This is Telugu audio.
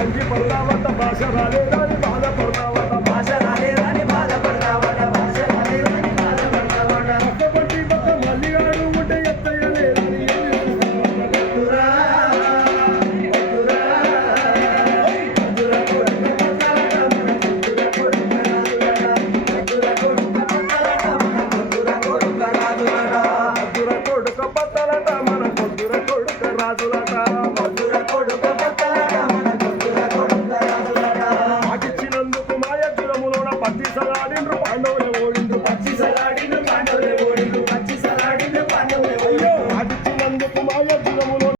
పడతావట భాష రాలేదని బాధపడతావట. భాష రాలేదని బాధపడతావట భాష రాలేదని బాధపడతావట. పక్కపట్టి పక్క మల్లిగాడు ఉంటే ఎత్తయలేదని కొడుక పత్తలట మన కొద్దుర కొడుక రాజులట పట్టి సలాడిన పాండవులు